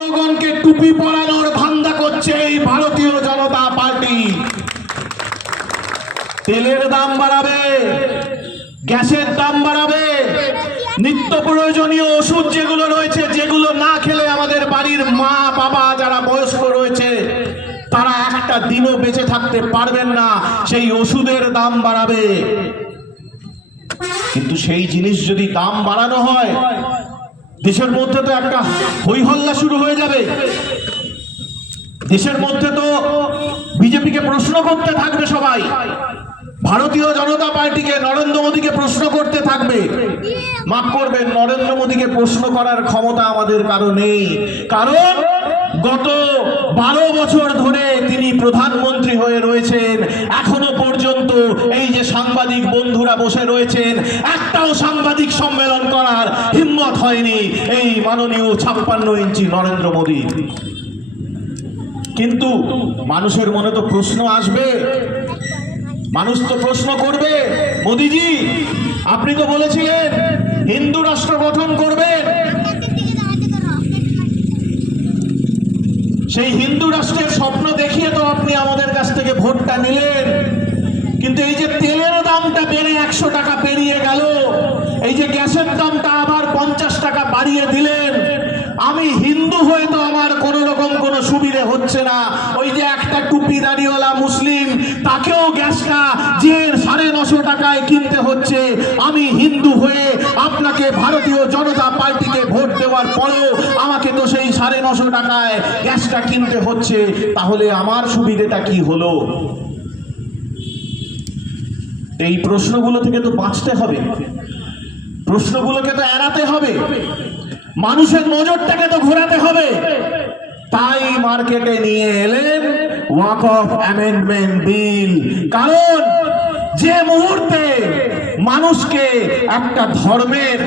জনগণকে টুপি পরানোর ধান্দা করছে এই ভারতীয় জনতা পার্টি। তেলের দাম বাড়াবে, গ্যাসের দাম বাড়াবে, নিত্য প্রয়োজনীয় ওষুধ যেগুলো রয়েছে, যেগুলো না খেলে আমাদের বাড়ির মা বাবা যারা বয়স্ক রয়েছে তারা একটা দিনও বেঁচে থাকতে পারবেন না, সেই ওষুধের দাম বাড়াবে। কিন্তু সেই জিনিস যদি দাম বাড়ানো হয়, দেশের মধ্যে তো একটা হই হল্লা শুরু হয়ে যাবে। দেশের মধ্যে তো বিজেপিকে প্রশ্ন করতে থাকবে সবাই, ভারতীয় জনতা পার্টিকে, নরেন্দ্র মোদীকে প্রশ্ন করতে থাকবে। মাফ করবেন, নরেন্দ্র মোদীকে প্রশ্ন করার ক্ষমতা আমাদের কারো নেই, কারণ গত 12 বছর ধরে তিনি প্রধানমন্ত্রী হয়ে রয়েছেন। এখনো পর্যন্ত এই যে সাংবাদিক বন্ধুরা বসে রয়েছেন, একটাও সাংবাদিক সম্মেলন করার হিম্মত হয়নি এই মাননীয় 56 ইঞ্চি নরেন্দ্র মোদী। কিন্তু মানুষের মনে তো প্রশ্ন আসবে, মানুষ তো প্রশ্ন করবে, মোদীজি আপনি তো বলেছিলেন হিন্দু রাষ্ট্র গঠন করবেন, সেই হিন্দু রাষ্ট্রের স্বপ্ন দেখিয়ে তো আপনি আমাদের কাছ থেকে ভোটটা নিলেন। কিন্তু এই যে তেলের দামটা বেড়ে 100 টাকা পেরিয়ে গেল, এই যে গ্যাসের দামটা আবার 50 টাকা বাড়িয়ে দিলেন, আমি হিন্দু হয়ে তো আমার কোনো রকম কোনো সুবিধে হচ্ছে না। ওই যে একটা টুপি দাড়িওয়ালা মুসলিম, তাকেও গ্যাসটা যে 950 টাকায় কিনতে হচ্ছে। আমি হিন্দু হয়ে আপনাকে ভারতীয় জনতা পার্টিকে ভোট দেওয়ার পরেও আমাকে তো সেই 950 টাকায় গ্যাসটা কিনতে হচ্ছে। তাহলে আমার সুবিধেটা কি হলো? এই প্রশ্নগুলো থেকে তো বাঁচতে হবে, প্রশ্নগুলোকে তো এড়াতে হবে, মানুষের নজরটাকে তো ঘোরাতে হবে। তাই মার্কেটে নিয়ে এলেন ওয়াকফ অ্যামেন্ডমেন্ট বিল। কারণ যে মুহূর্তে মানুষকে একটা ধর্মের